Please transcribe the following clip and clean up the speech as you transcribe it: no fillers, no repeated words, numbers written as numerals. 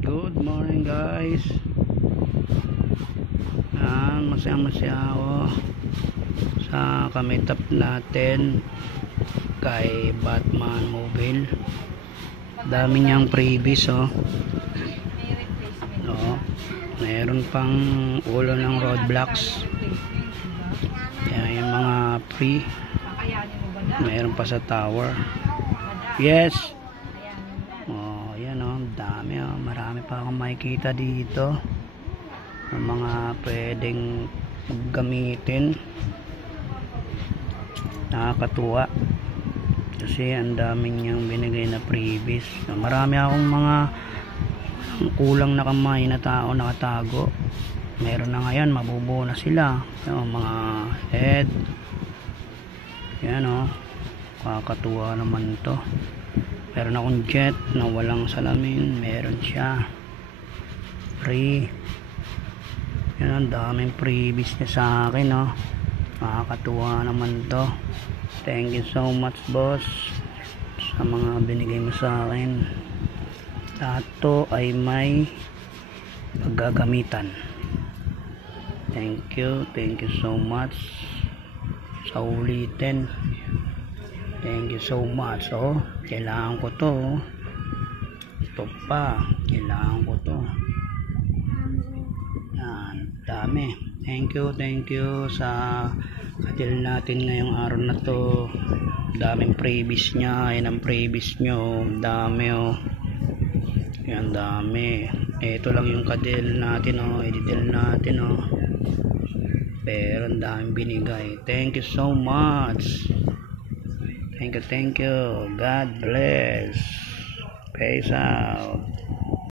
Good morning guys. Masaya ako sa kamitap natin kay Batman Mobile. Dami niyang freebies meron pang ulo ng roadblocks. Yan yung mga free. Meron pa sa tower. Yes. Dami marami pa akong makikita dito ng mga pwedeng gamitin. Nakakatuwa kasi ang dami niyang binigay na freebies. Marami akong mga kulang na kamay na tao nakatago. Meron na ngayon, mabubuo na sila yung mga head. Yan kakatuwa naman to. Meron akong jet na walang salamin, meron siya free. Yan, ang daming freebies niya sa akin nakakatuwa naman to. Thank you so much boss sa mga binigay mo sa akin. Lahat to ay may paggagamitan. Thank you so much sa ulitin. Thank you so much. Kailangan ko to. Ito pa, kailangan ko to. Yan, dami. Thank you sa katil natin ngayong araw na to. Daming freebies niya. Yan ang freebies nyo. Dami yan, dami. Ito lang yung kadil natin i-deal natin pero ang daming binigay. Thank you so much. Thank you. God bless. Peace out.